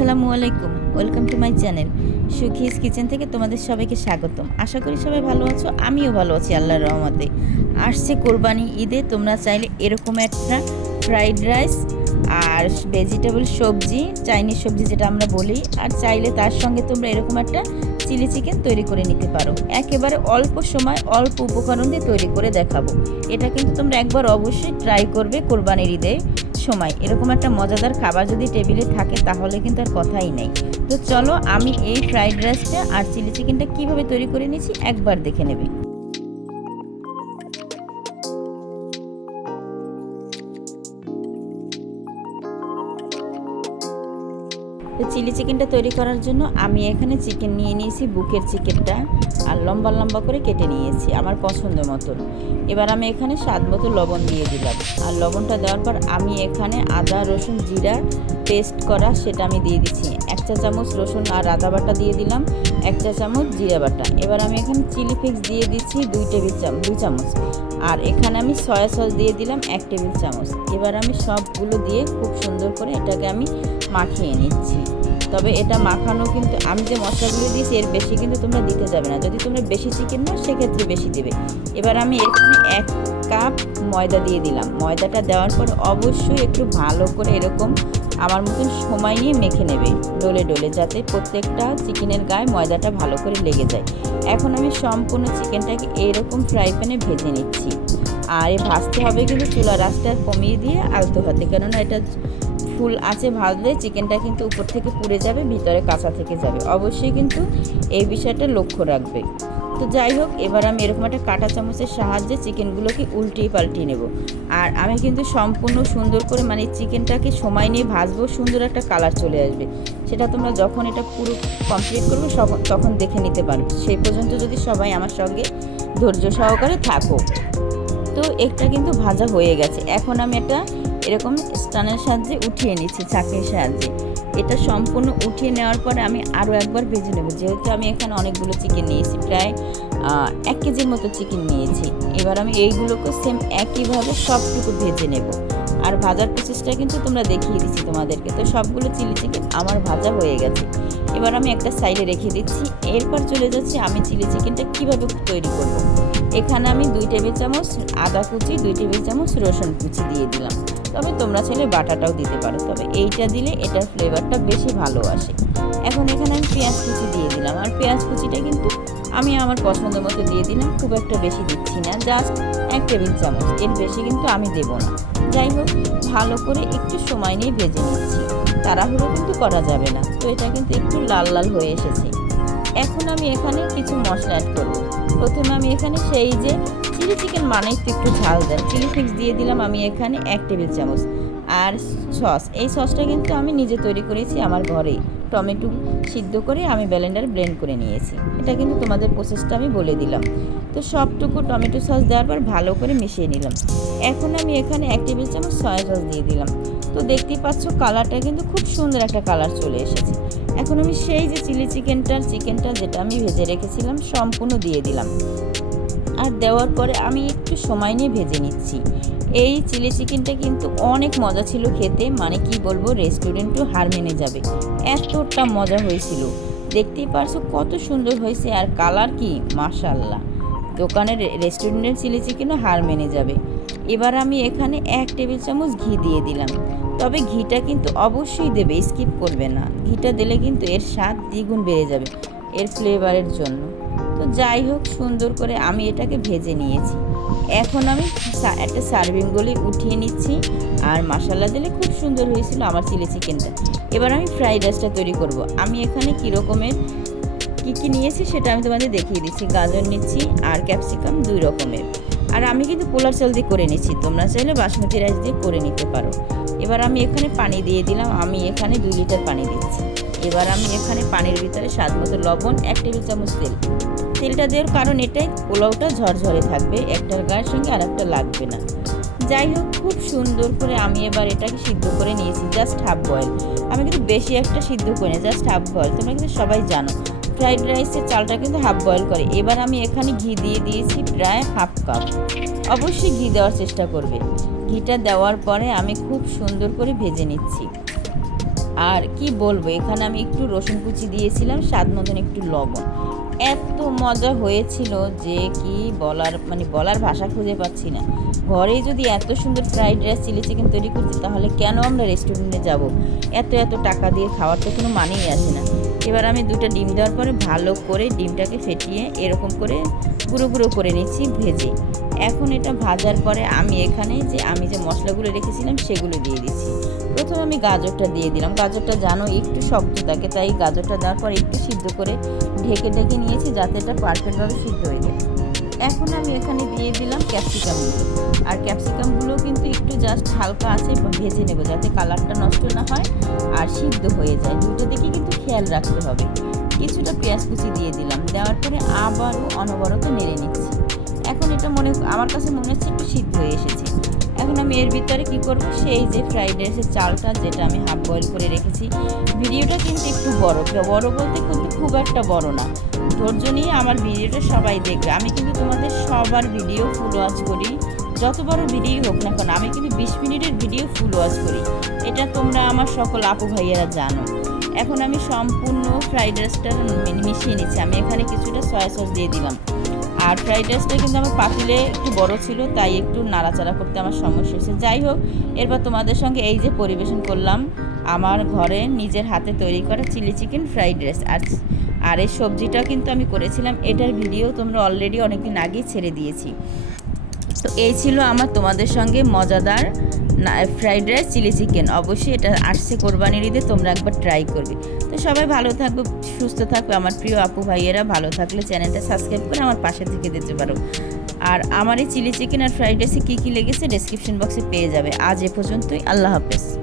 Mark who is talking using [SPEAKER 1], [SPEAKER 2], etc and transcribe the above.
[SPEAKER 1] আসসালামু আলাইকুম। Welcome to my channel Sukhi's kitchen থেকে তোমাদের সবাইকে স্বাগতম। আশা করি সবাই ভালো আছো, আমিও ভালো আছি, আল্লাহর রহমতে। আসছে কোরবানি ঈদে, তোমরা চাইলে এরকম একটা ফ্রাইড রাইস আর ভেজিটেবল সবজি চাইনিজ সবজি যেটা আমরা বলি, আর চাইলে তার সঙ্গে তোমরা এরকম একটা চিলি চিকেন তৈরি করে নিতে পারো। একেবারে অল্প সময়, অল্প উপকরণ দিয়ে তৈরি করে দেখাবো। এটা কিন্তু তোমরা একবার অবশ্যই ট্রাই করবে কোরবানির ঈদে। সময় এরকম একটা মজাদার খাবার যদি টেবিলে থাকে, তাহলে কিন্তু আর কথাই নেই। তো চলো আমি এই ফ্রাইড রাইসটা আর চিলি চিকেনটা কীভাবে তৈরি করে নিয়েছি একবার দেখে নেবে। তো চিলি চিকেনটা তৈরি করার জন্য আমি এখানে চিকেন নিয়ে নিয়েছি, বুকের চিকেনটা, আর লম্বা লম্বা করে কেটে নিয়েছি আমার পছন্দ মতন। এবার আমি এখানে স্বাদ মতো লবণ দিয়ে দিলাম। আর লবণটা দেওয়ার পর আমি এখানে আদা, রসুন, জিরা পেস্ট করা সেটা আমি দিয়ে দিচ্ছি। এক চা চামচ রসুন আর আদা বাটা দিয়ে দিলাম, এক চা চামচ জিরা বাটা। এবার আমি এখানে চিলি ফ্লেক্স দিয়ে দিচ্ছি দুই টেবিল চামচ দুই চামচ। আর এখানে আমি সয়া সস দিয়ে দিলাম এক টেবিল চামচ। এবার আমি সবগুলো দিয়ে খুব সুন্দর করে এটাকে আমি মাখিয়ে নিচ্ছি। তবে এটা মাখানো কিন্তু আমি যে মশলাগুলো দিয়েছি এর বেশি কিন্তু তোমরা দিতে যাবে না। যদি তোমরা বেশি চিকেন নাও, সেক্ষেত্রে বেশি দেবে। এবার আমি এখানে এক কাপ ময়দা দিয়ে দিলাম। ময়দাটা দেওয়ার পর অবশ্যই একটু ভালো করে এরকম আমার মতন সময় নিয়ে মেখে নেবে ডলে ডলে, যাতে প্রত্যেকটা চিকেনের গায়ে ময়দাটা ভালো করে লেগে যায়। এখন আমি সম্পূর্ণ চিকেনটাকে এরকম ফ্রাই প্যানে ভেজে নিচ্ছি। আর ভাজতে হবে কিন্তু চুলা রাসটা কমিয়ে দিয়ে আলতো হাতে। কেননা এটা ফুল আছে ভাজলে চিকেনটা কিন্তু উপর থেকে পুড়ে যাবে, ভিতরে কাঁচা থেকে যাবে। অবশ্যই কিন্তু এই বিষয়টা লক্ষ্য রাখবে। তো যাই হোক, এবার আমি এরকম একটা কাঁটা চামচের সাহায্যে চিকেনগুলোকে উল্টিয়ে পাল্টিয়ে নেব। আর আমি কিন্তু সম্পূর্ণ সুন্দর করে মানে চিকেনটাকে সময় নিয়ে ভাজবো, সুন্দর একটা কালার চলে আসবে। সেটা তোমরা যখন এটা পুরো কমপ্লিট করবে তখন দেখে নিতে পারবে। সেই পর্যন্ত যদি সবাই আমার সঙ্গে ধৈর্য সহকারে থাকো। তো একটা কিন্তু ভাজা হয়ে গেছে। এখন আমি একটা এরকম স্টানের সাহায্যে উঠিয়ে নিচ্ছি চাকির সাহায্যে। এটা সম্পূর্ণ উঠিয়ে নেওয়ার পরে আমি আরও একবার ভেজে নেব। যেহেতু আমি এখানে অনেকগুলো চিকেন নিয়েছি, প্রায় এক কেজির মতো চিকেন নিয়েছি। এবার আমি এইগুলোকে সেম একইভাবে সবটুকু ভেজে নেব। আর ভাজার প্রসেসটা কিন্তু তোমরা দেখিয়ে দিচ্ছি তোমাদেরকে। তো সবগুলো চিলি চিকেন আমার ভাজা হয়ে গেছে। এবার আমি একটা সাইডে রেখে দিচ্ছি। এরপর চলে যাচ্ছি আমি চিলি চিকেনটা কীভাবে তৈরি করব। এখানে আমি দুই টেবিল চামচ আদা কুচি, দুই টেবিল চামচ রসুন কুচি দিয়ে দিলাম। তবে তোমরা চাইলে বাটাটাও দিতে পারো। তবে এইটা দিলে এটার ফ্লেভারটা বেশি ভালো আসে। এখন এখানে আমি পেঁয়াজ কুচি দিয়ে দিলাম। আর পেঁয়াজ কুচিটা কিন্তু আমি আমার পছন্দ মতো দিয়ে দিলাম, খুব একটা বেশি দিচ্ছি না জাস্ট এক টেবিল চামচ। এর বেশি কিন্তু আমি দেবো না। যাই হোক, ভালো করে একটু সময় নিয়ে ভেজে নিচ্ছি। তাড়াহুড়ো কিন্তু করা যাবে না। তো এটা কিন্তু একটু লাল লাল হয়ে এসেছে। এখন আমি এখানে কিছু মশলা অ্যাড করব। প্রথমে আমি এখানে সেই যে চিলি চিকেন মানে একটু ঝাল দেন। চিলি ফ্লেক্স দিয়ে দিলাম আমি এখানে এক টেবিল চামচ। আর সস, এই সসটা কিন্তু আমি নিজে তৈরি করেছি আমার ঘরেই। টমেটো সিদ্ধ করে আমি ব্যালেন্ডার ব্লেন্ড করে নিয়েছি। এটা কিন্তু তোমাদের প্রসেসটা আমি বলে দিলাম। তো সবটুকু টমেটো সস দেওয়ার পর ভালো করে মিশিয়ে নিলাম। এখন আমি এখানে এক টেবিল চামচ সয়া সস দিয়ে দিলাম। তো দেখতেই পাচ্ছ কালারটা কিন্তু খুব সুন্দর একটা কালার চলে এসেছে। এখন আমি সেই যে চিলি চিকেনটার চিকেনটা যেটা আমি ভেজে রেখেছিলাম, সম্পূর্ণ দিয়ে দিলাম। আর দেওয়ার পরে আমি একটু সময় নিয়ে ভেজে নিচ্ছি। এই চিলি চিকেনটা কিন্তু অনেক মজা ছিল খেতে মানে কি বলব, রেস্টুরেন্টও হার মেনে যাবে। এতটা মজা হয়েছিল। দেখতেই পারছ কত সুন্দর হয়েছে, আর কালার কি মাশাল্লাহ দোকানের রেস্টুরেন্টের চিলি চিকেনও হার মেনে যাবে। এবার আমি এখানে এক টেবিল চামচ ঘি দিয়ে দিলাম। তবে ঘিটা কিন্তু অবশ্যই দেবে স্কিপ করবে না। ঘিটা দিলে কিন্তু এর স্বাদ দ্বিগুণ বেড়ে যাবে এর ফ্লেভারের জন্য। তো যাই হোক, সুন্দর করে আমি এটাকে ভেজে নিয়েছি। এখন আমি একটা সার্ভিং বলে উঠিয়ে নিচ্ছি। আর মশালা দিলে খুব সুন্দর হয়েছিল আমার চিলি চিকেনটা এবার আমি ফ্রাইড রাইসটা তৈরি করব। আমি এখানে কী রকমের, কী কী নিয়েছি সেটা আমি তোমাদের দেখিয়ে দিচ্ছি। গাজর নিচ্ছি আর ক্যাপসিকাম দুই রকমের। আর আমি কিন্তু পোলার চাল দিয়ে করে নিচ্ছি। তোমরা চাইলে বাসমতি রাইস দিয়ে করে নিতে পারো। এবার আমি এখানে পানি দিয়ে দিলাম, আমি এখানে দুই লিটার পানি দিচ্ছি। এবার আমি এখানে পানির ভিতরে স্বাদ মতো লবণ, এক টেবিল চামচ তেল। তেলটা দেওয়ার কারণ এটাই, পোলাওটা ঝরঝরে থাকবে, একটার গায়ের সঙ্গে আর একটা লাগবে না। যাই হোক, খুব সুন্দর করে আমি এবার এটাকে সিদ্ধ করে নিয়েছি জাস্ট হাফ বয়েল আমি কিন্তু বেশি একটা সিদ্ধ করি না জাস্ট হাফ বয়েল তোমরা কিন্তু সবাই জানো ফ্রাইড রাইসের চালটা কিন্তু হাফ বয়েল করে। এবার আমি এখানে ঘি দিয়ে দিয়েছি প্রায় হাফ কাপ অবশ্যই ঘি দেওয়ার চেষ্টা করবে। ঘিটা দেওয়ার পরে আমি খুব সুন্দর করে ভেজে নিচ্ছি। আর কি বলব, এখানে আমি একটু রসুন কুচি দিয়েছিলাম, স্বাদ মতন একটু লবণ। এত মজা হয়েছিল যে কি বলার মানে বলার ভাষা খুঁজে পাচ্ছি না। ঘরে যদি এত সুন্দর ফ্রাইড রাইস চিলি চিকেন তৈরি করছি তাহলে কেন আমরা রেস্টুরেন্টে যাব? এত এত টাকা দিয়ে খাওয়ার তো কোনো মানেই আসে না। এবার আমি দুটো ডিম দেওয়ার পরে ভালো করে ডিমটাকে ফেটিয়ে এরকম করে গুঁড়ো গুঁড়ো করে নিচ্ছি ভেজে। এখন এটা ভাজার পরে আমি এখানে যে আমি যে মশলাগুলো রেখেছিলাম সেগুলো দিয়ে দিচ্ছি। প্রথম আমি গাজরটা দিয়ে দিলাম। গাজরটা জানো একটু শক্ত থাকে, তাই গাজরটা দেওয়ার পর একটু সিদ্ধ করে ঢেকে ঢেকে নিয়েছি যাতে এটা পারফেক্টভাবে সিদ্ধ হয়ে যায়। এখন আমি এখানে দিয়ে দিলাম ক্যাপসিকামগুলো আর ক্যাপসিকামগুলো কিন্তু একটু জাস্ট হালকা আছে ভেজে নেব যাতে কালারটা নষ্ট না হয় আর সিদ্ধ হয়ে যায়। দুটো দিকে কিন্তু খেয়াল রাখতে হবে। কিছুটা পেঁয়াজ কুচি দিয়ে দিলাম। দেওয়ার পরে আবারও অনবরত নেড়ে নিচ্ছি। এখন এটা মনে আমার কাছে মনে হচ্ছে একটু সিদ্ধ হয়ে এসেছে। এখন আমি এর ভিতরে কি করব? সেই যে ফ্রাইড রাইসের চালটা যেটা আমি হাফ বয়েল করে রেখেছি। ভিডিওটা কিন্তু একটু বড়। বড় বলতে কিন্তু খুব একটা বড় না। ধৈর্য নিয়ে আমার ভিডিওটা সবাই দেখবে। আমি কিন্তু তোমাদের সবার ভিডিও ফুল ওয়াচ করি। যত বড় ভিডিও হোক না কেন, আমি কিন্তু বিশ মিনিটের ভিডিও ফুল ওয়াচ করি। এটা তোমরা আমার সকল আপু ভাইয়েরা জানো। এখন আমি সম্পূর্ণ ফ্রাইড রাইসটা মিশিয়ে নিচ্ছি। আমি এখানে কিছুটা সয়া সস দিয়ে দিলাম। আর ফ্রাইড রাইসটা কিন্তু আমার পাতিলে একটু বড় ছিল, তাই একটু নাড়াচাড়া করতে আমার সমস্যা হয়েছে। যাই হোক, এরপর তোমাদের সঙ্গে এই যে পরিবেশন করলাম, আমার ঘরে নিজের হাতে তৈরি করা চিলি চিকেন ফ্রাইড রাইস আর আর এই সবজিটা কিন্তু আমি করেছিলাম, এটার ভিডিও তোমরা অলরেডি অনেকদিন আগেই ছেড়ে দিয়েছি। তো এই ছিল আমার তোমাদের সঙ্গে মজাদার ফ্রাইড রাইস চিলি চিকেন অবশ্যই এটা আসছে কোরবানির ঈদে, তোমরা একবার ট্রাই করবে। তো সবাই ভালো থাকবে, সুস্থ থাকবে। আমার প্রিয় আপু ভাইয়েরা, ভালো থাকলে চ্যানেলটা সাবস্ক্রাইব করে আমার পাশে থেকে দিতে পারো। আর আমার এই চিলি চিকেন আর ফ্রাইড রাইসে কী কী লেগেছে ডেসক্রিপশন বক্সে পেয়ে যাবে। আজ এ পর্যন্তই, আল্লাহ হাফেজ।